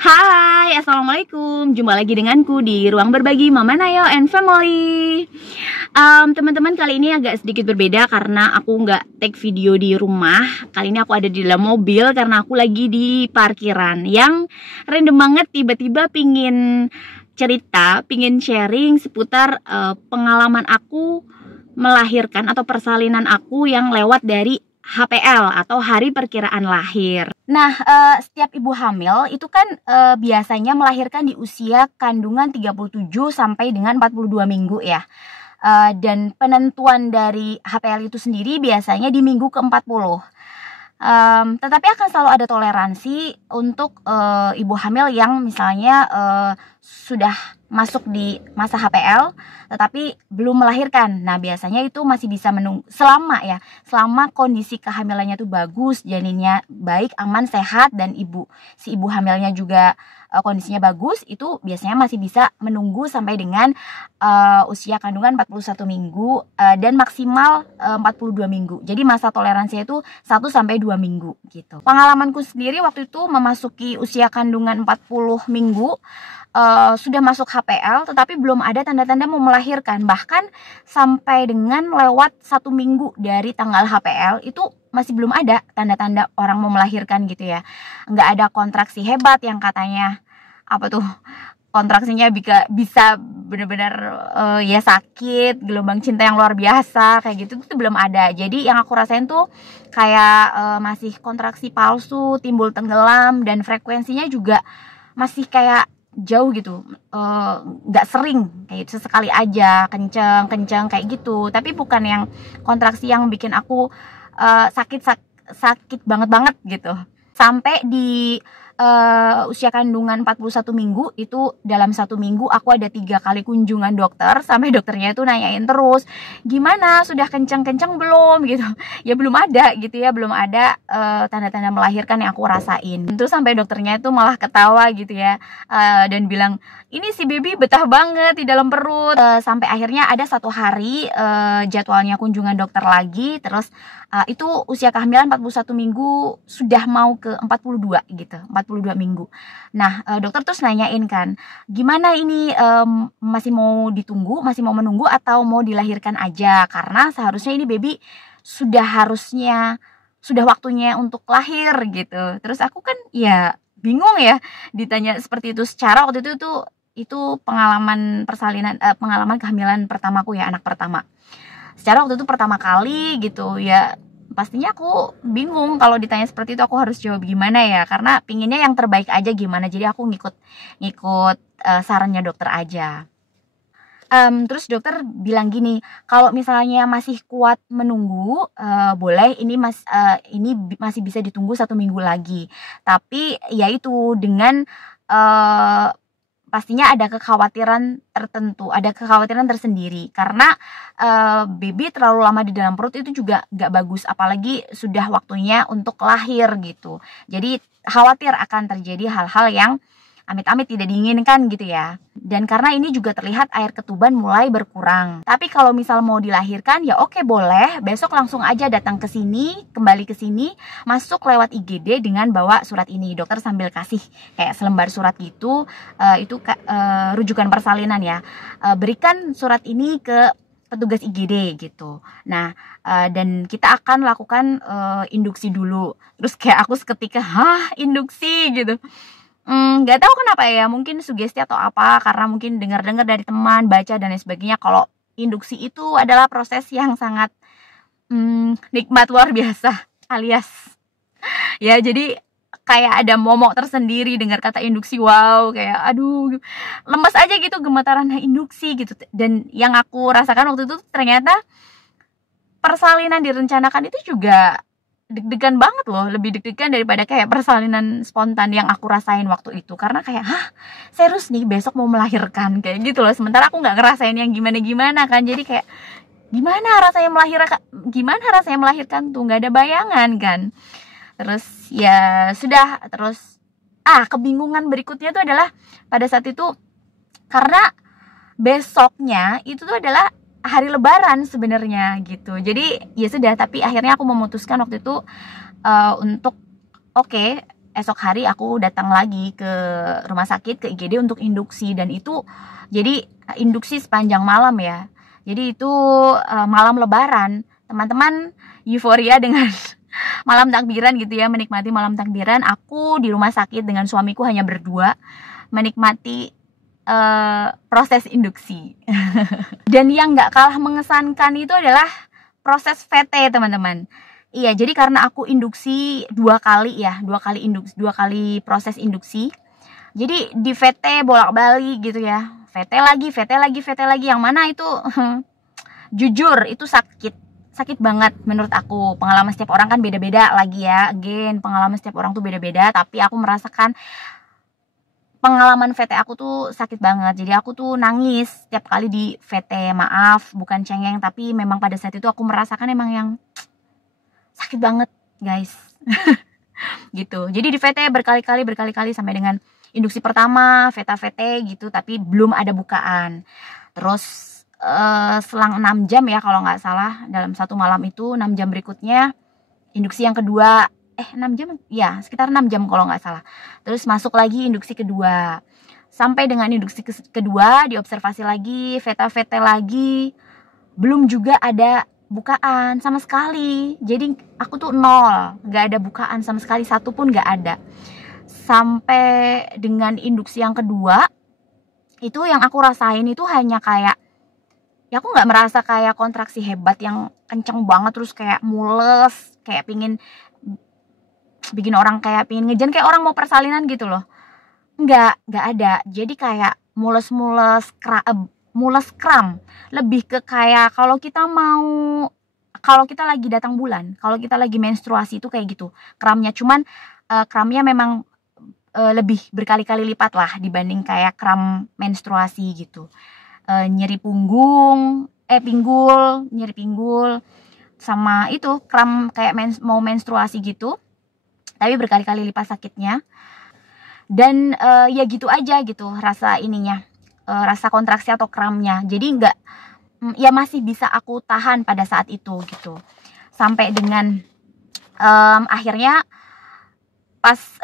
Hai, Assalamualaikum. Jumpa lagi denganku di Ruang Berbagi Mama Nayo and Family. Teman-teman, kali ini agak sedikit berbeda karena aku nggak take video di rumah. Kali ini aku ada di dalam mobil karena aku lagi di parkiran. Yang random banget, tiba-tiba pingin cerita, pingin sharing seputar pengalaman aku melahirkan atau persalinan aku yang lewat dari HPL atau hari perkiraan lahir. Nah, setiap ibu hamil itu kan biasanya melahirkan di usia kandungan 37 sampai dengan 42 minggu ya. Dan penentuan dari HPL itu sendiri biasanya di minggu ke-40. Tetapi akan selalu ada toleransi untuk ibu hamil yang misalnya sudah masuk di masa HPL tetapi belum melahirkan. Nah, biasanya itu masih bisa menunggu selama kondisi kehamilannya itu bagus, janinnya baik, aman, sehat, dan si ibu hamilnya juga kondisinya bagus, itu biasanya masih bisa menunggu sampai dengan usia kandungan 41 minggu dan maksimal 42 minggu. Jadi masa toleransinya itu 1 sampai 2 minggu gitu. Pengalamanku sendiri waktu itu memasuki usia kandungan 40 minggu, sudah masuk HPL tetapi belum ada tanda-tanda mau melahirkan. Bahkan sampai dengan lewat 1 minggu dari tanggal HPL itu masih belum ada tanda-tanda orang mau melahirkan gitu ya. Nggak ada kontraksi hebat yang katanya kontraksinya bisa benar-benar ya sakit, gelombang cinta yang luar biasa kayak gitu itu belum ada. Jadi yang aku rasain tuh kayak masih kontraksi palsu, timbul tenggelam, dan frekuensinya juga masih kayak jauh gitu, nggak sering, kayak sesekali aja kenceng kayak gitu. Tapi bukan yang kontraksi yang bikin aku sakit banget gitu. Sampai di usia kandungan 41 minggu itu dalam 1 minggu aku ada 3 kali kunjungan dokter, sampai dokternya itu nanyain terus, gimana, sudah kenceng belum gitu. Ya belum ada gitu ya, belum ada tanda-tanda melahirkan yang aku rasain. Terus sampai dokternya itu malah ketawa gitu ya, dan bilang, ini si baby betah banget di dalam perut. Sampai akhirnya ada 1 hari jadwalnya kunjungan dokter lagi. Terus itu usia kehamilan 41 minggu sudah mau ke 42 gitu, 42 minggu. Nah, dokter terus nanyain kan, gimana ini, masih mau menunggu atau mau dilahirkan aja? Karena seharusnya ini baby sudah waktunya untuk lahir gitu. Terus aku kan ya bingung ya ditanya seperti itu. Secara waktu itu pengalaman pengalaman kehamilan pertamaku ya, anak pertama. Secara waktu itu pertama kali gitu ya, pastinya aku bingung kalau ditanya seperti itu aku harus jawab gimana ya, karena pinginnya yang terbaik aja gimana. Jadi aku ngikut sarannya dokter aja. Terus dokter bilang gini, kalau misalnya masih kuat menunggu, boleh, ini masih bisa ditunggu 1 minggu lagi. Tapi ya itu dengan pastinya ada kekhawatiran tertentu, ada kekhawatiran tersendiri, karena baby terlalu lama di dalam perut itu juga nggak bagus, apalagi sudah waktunya untuk lahir gitu. Jadi khawatir akan terjadi hal-hal yang amit-amit tidak diinginkan gitu ya. Dan karena ini juga terlihat air ketuban mulai berkurang. Tapi kalau misal mau dilahirkan ya oke, boleh, besok langsung aja datang ke sini, kembali ke sini, masuk lewat IGD dengan bawa surat ini. Dokter sambil kasih kayak selembar surat gitu, itu rujukan persalinan ya. Berikan surat ini ke petugas IGD gitu. Nah, dan kita akan lakukan induksi dulu. Terus kayak aku seketika, induksi gitu. Nggak tahu kenapa ya, mungkin sugesti atau apa, karena mungkin dengar-dengar dari teman, baca dan lain sebagainya kalau induksi itu adalah proses yang sangat nikmat luar biasa, alias ya jadi kayak ada momok tersendiri dengar kata induksi. Wow, kayak aduh lemes aja gitu, gemetaran induksi gitu. Dan yang aku rasakan waktu itu ternyata persalinan direncanakan itu juga deg-degan banget loh, lebih deg-degan daripada kayak persalinan spontan yang aku rasain waktu itu. Karena kayak, serius nih besok mau melahirkan, kayak gitu loh. Sementara aku nggak ngerasain yang gimana-gimana kan. Jadi kayak, gimana rasanya melahirkan tuh, nggak ada bayangan kan. Terus ya sudah, terus kebingungan berikutnya tuh adalah pada saat itu, karena besoknya itu tuh adalah hari lebaran sebenarnya gitu. Jadi ya sudah, tapi akhirnya aku memutuskan waktu itu untuk esok hari aku datang lagi ke rumah sakit, ke IGD untuk induksi. Dan itu jadi induksi sepanjang malam ya. Jadi itu malam lebaran, teman-teman euforia dengan malam takbiran gitu ya, menikmati malam takbiran. Aku di rumah sakit dengan suamiku hanya berdua menikmati proses induksi. Dan yang gak kalah mengesankan itu adalah proses VT, teman-teman. Iya, jadi karena aku induksi 2 kali ya, 2 kali induksi, 2 kali proses induksi. Jadi di VT bolak-balik gitu ya. VT lagi, VT lagi, VT lagi. Yang mana itu jujur itu sakit banget menurut aku. Pengalaman setiap orang kan beda-beda lagi ya. Again, pengalaman setiap orang tuh beda-beda, tapi aku merasakan pengalaman VT aku tuh sakit banget. Jadi aku tuh nangis setiap kali di VT. Maaf, bukan cengeng, tapi memang pada saat itu aku merasakan emang yang sakit banget, guys. Gitu. Jadi di VT berkali-kali sampai dengan induksi pertama, VT gitu, tapi belum ada bukaan. Terus selang 6 jam ya kalau nggak salah, dalam satu malam itu 6 jam berikutnya induksi yang kedua. 6 jam ya, sekitar 6 jam kalau nggak salah. Terus masuk lagi induksi kedua. Sampai dengan induksi kedua diobservasi lagi, VT lagi, belum juga ada bukaan sama sekali. Jadi aku tuh 0, nggak ada bukaan sama sekali, satu pun nggak ada. Sampai dengan induksi yang kedua, itu yang aku rasain itu hanya kayak, ya aku nggak merasa kayak kontraksi hebat yang kenceng banget terus kayak mules, kayak pingin bikin orang kayak pingin ngejan, kayak orang mau persalinan gitu loh. Nggak ada. Jadi kayak mules kram. Lebih ke kayak kalau kita lagi datang bulan, kalau kita lagi menstruasi itu kayak gitu kramnya. Cuman kramnya memang lebih berkali-kali lipat lah dibanding kayak kram menstruasi gitu. Nyeri punggung, nyeri pinggul, sama itu kram kayak mau menstruasi gitu, tapi berkali-kali lipat sakitnya. Dan ya gitu aja gitu rasa ininya, rasa kontraksi atau kramnya. Jadi nggak, ya masih bisa aku tahan pada saat itu gitu. Sampai dengan akhirnya pas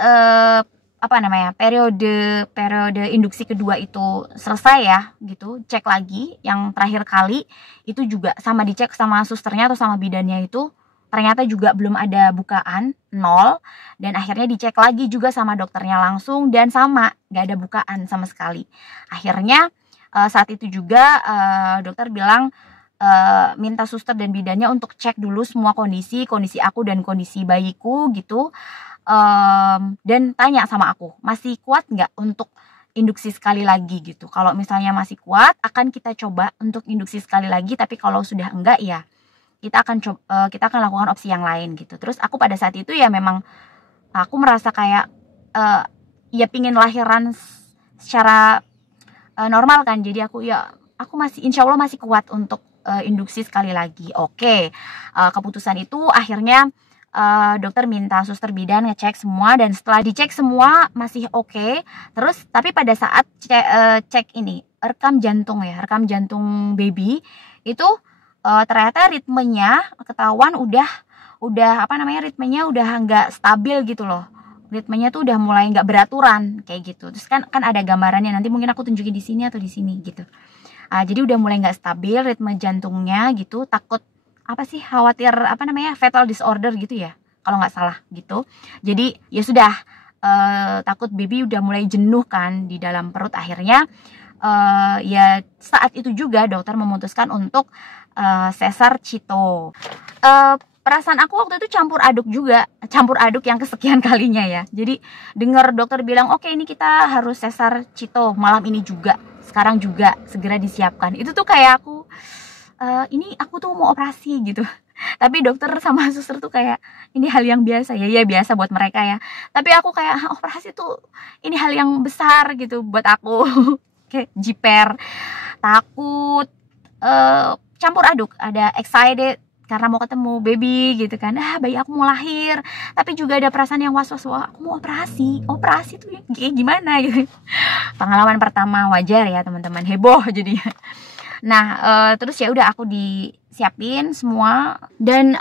periode induksi kedua itu selesai ya gitu, cek lagi yang terakhir kali itu juga sama dicek sama susternya atau sama bidannya, itu ternyata juga belum ada bukaan, 0. Dan akhirnya dicek lagi juga sama dokternya langsung, dan sama, gak ada bukaan sama sekali. Akhirnya saat itu juga dokter bilang minta suster dan bidannya untuk cek dulu semua kondisi aku dan kondisi bayiku gitu. Dan tanya sama aku, masih kuat gak untuk induksi sekali lagi gitu. Kalau misalnya masih kuat, akan kita coba untuk induksi sekali lagi. Tapi kalau sudah enggak ya kita akan lakukan opsi yang lain gitu. Terus aku pada saat itu ya memang aku merasa kayak ya pingin lahiran secara normal kan. Jadi aku masih, insya Allah masih kuat untuk induksi sekali lagi. Oke. Keputusan itu akhirnya dokter minta suster bidan ngecek semua, dan setelah dicek semua masih oke. Terus tapi pada saat cek ini rekam jantung baby itu ternyata ritmenya ketahuan udah ritmenya udah nggak stabil gitu loh. Ritmenya tuh udah mulai nggak beraturan kayak gitu. Terus kan ada gambarannya, nanti mungkin aku tunjukin di sini atau di sini gitu. Jadi udah mulai nggak stabil ritme jantungnya gitu. Takut khawatir fetal disorder gitu ya kalau nggak salah gitu. Jadi ya sudah, takut baby udah mulai jenuh kan di dalam perut. Akhirnya ya saat itu juga dokter memutuskan untuk sesar cito. Perasaan aku waktu itu campur aduk yang kesekian kalinya ya. Jadi dengar dokter bilang oke, ini kita harus sesar cito malam ini juga, sekarang juga, segera disiapkan. Itu tuh kayak aku ini aku tuh mau operasi gitu. Tapi dokter sama suster tuh kayak ini hal yang biasa ya biasa buat mereka ya. Tapi aku kayak operasi tuh ini hal yang besar gitu buat aku. Kayak jiper, takut, campur aduk, ada excited karena mau ketemu baby gitu kan, bayi aku mau lahir, tapi juga ada perasaan yang was-was, wah aku mau operasi tuh kayak gimana gitu. Pengalaman pertama, wajar ya teman-teman, heboh jadinya. Nah terus ya udah aku siapin semua. Dan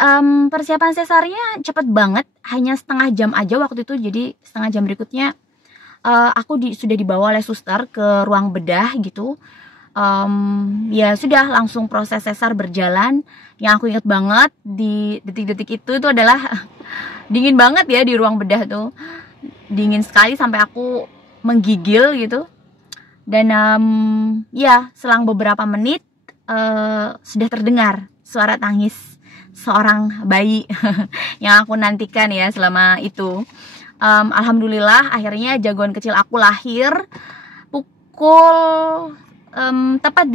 persiapan sesarnya cepet banget, hanya setengah jam aja waktu itu. Jadi setengah jam berikutnya aku sudah dibawa oleh suster ke ruang bedah gitu. Ya sudah, langsung proses sesar berjalan. Yang aku inget banget di detik-detik itu adalah dingin banget ya di ruang bedah tuh, dingin sekali sampai aku menggigil gitu. Dan ya selang beberapa menit sudah terdengar suara tangis seorang bayi yang aku nantikan ya selama itu. Alhamdulillah akhirnya jagoan kecil aku lahir pukul tepat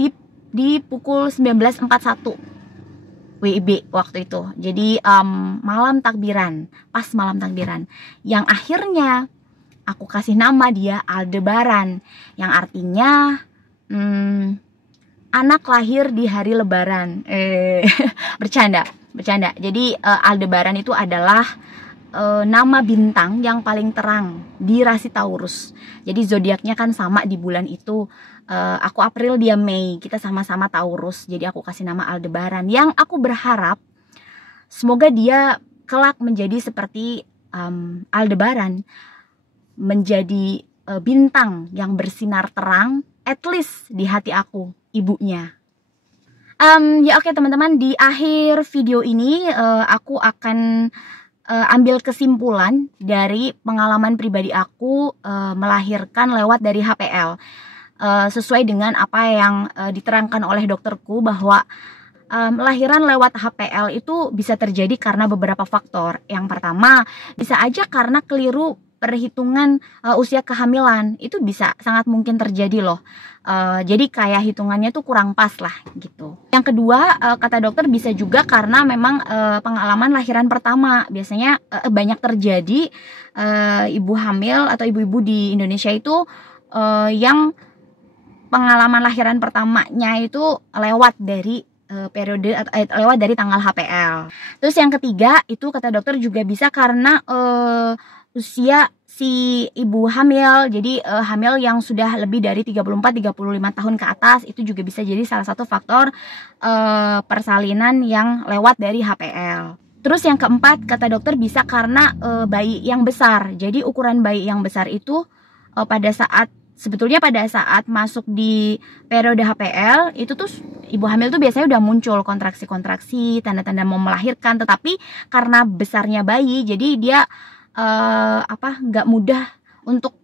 di pukul 19.41 WIB waktu itu. Jadi malam takbiran, pas malam takbiran, yang akhirnya aku kasih nama dia Aldebaran, yang artinya anak lahir di hari lebaran. Bercanda. Jadi Aldebaran itu adalah nama bintang yang paling terang di rasi Taurus. Jadi zodiaknya kan sama di bulan itu. Aku April, dia Mei. Kita sama-sama Taurus. Jadi aku kasih nama Aldebaran. Yang aku berharap semoga dia kelak menjadi seperti Aldebaran, menjadi bintang yang bersinar terang, at least di hati aku, ibunya. Ya oke teman-teman, di akhir video ini aku akan ambil kesimpulan dari pengalaman pribadi aku melahirkan lewat dari HPL. Sesuai dengan apa yang diterangkan oleh dokterku, bahwa lahiran lewat HPL itu bisa terjadi karena beberapa faktor. Yang pertama, bisa aja karena keliru perhitungan usia kehamilan. Itu bisa sangat mungkin terjadi loh. Jadi kayak hitungannya tuh kurang pas lah gitu. Yang kedua, kata dokter bisa juga karena memang pengalaman lahiran pertama. Biasanya banyak terjadi ibu hamil atau ibu-ibu di Indonesia itu yang pengalaman lahiran pertamanya itu lewat dari periode atau lewat dari tanggal HPL. Terus yang ketiga itu kata dokter juga bisa karena usia si ibu hamil. Jadi hamil yang sudah lebih dari 34-35 tahun ke atas itu juga bisa jadi salah satu faktor persalinan yang lewat dari HPL. Terus yang keempat kata dokter bisa karena bayi yang besar. Jadi ukuran bayi yang besar itu sebetulnya pada saat masuk di periode HPL itu tuh ibu hamil tuh biasanya udah muncul kontraksi-kontraksi, tanda-tanda mau melahirkan, tetapi karena besarnya bayi jadi dia nggak mudah untuk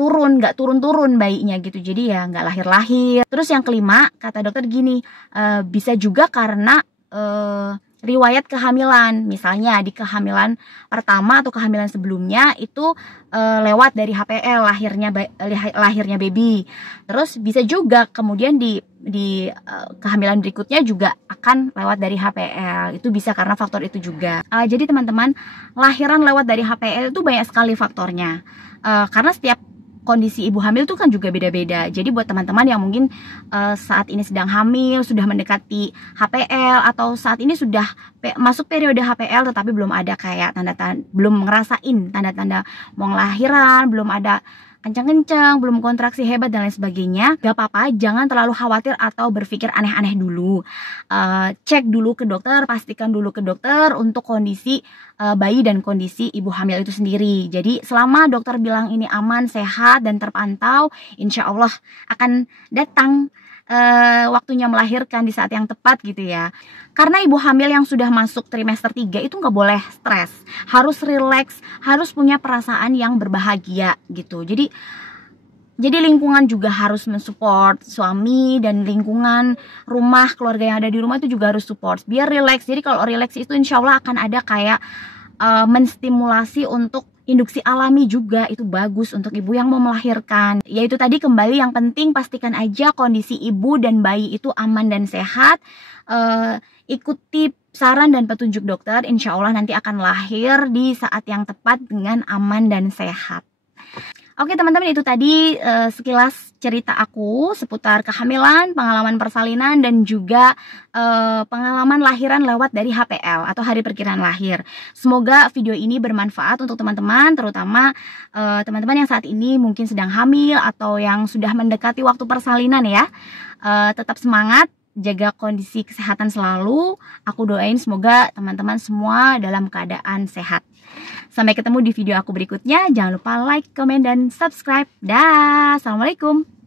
nggak turun bayinya gitu, jadi ya nggak lahir. Terus yang kelima kata dokter gini, bisa juga karena riwayat kehamilan, misalnya di kehamilan pertama atau kehamilan sebelumnya itu lewat dari HPL lahirnya baby. Terus bisa juga kemudian di kehamilan berikutnya juga akan lewat dari HPL. Itu bisa karena faktor itu juga. Jadi teman-teman, lahiran lewat dari HPL itu banyak sekali faktornya. Karena setiap kondisi ibu hamil itu kan juga beda-beda. Jadi buat teman-teman yang mungkin saat ini sedang hamil, sudah mendekati HPL, atau saat ini sudah masuk periode HPL tetapi belum ada kayak belum ngerasain tanda-tanda mau ngelahiran, belum ada kencang-kencang, belum kontraksi hebat dan lain sebagainya, gak apa-apa, jangan terlalu khawatir atau berpikir aneh-aneh dulu. Cek dulu ke dokter, pastikan dulu ke dokter untuk kondisi bayi dan kondisi ibu hamil itu sendiri. Jadi selama dokter bilang ini aman, sehat, dan terpantau, insya Allah akan datang waktunya melahirkan di saat yang tepat gitu ya. Karena ibu hamil yang sudah masuk trimester 3 itu nggak boleh stres, harus relax, harus punya perasaan yang berbahagia gitu. Jadi lingkungan juga harus mensupport suami, dan lingkungan rumah, keluarga yang ada di rumah itu juga harus support biar relax. Jadi kalau relax itu insya Allah akan ada kayak menstimulasi untuk induksi alami juga, itu bagus untuk ibu yang mau melahirkan. Yaitu tadi kembali yang penting pastikan aja kondisi ibu dan bayi itu aman dan sehat. Ikuti saran dan petunjuk dokter, insya Allah nanti akan lahir di saat yang tepat dengan aman dan sehat. Oke teman-teman, itu tadi sekilas cerita aku seputar kehamilan, pengalaman persalinan, dan juga pengalaman lahiran lewat dari HPL atau hari perkiraan lahir. Semoga video ini bermanfaat untuk teman-teman, terutama teman-teman yang saat ini mungkin sedang hamil atau yang sudah mendekati waktu persalinan ya. Tetap semangat jaga kondisi kesehatan selalu. Aku doain semoga teman-teman semua dalam keadaan sehat. Sampai ketemu di video aku berikutnya. Jangan lupa like, komen, dan subscribe. Dah, assalamualaikum.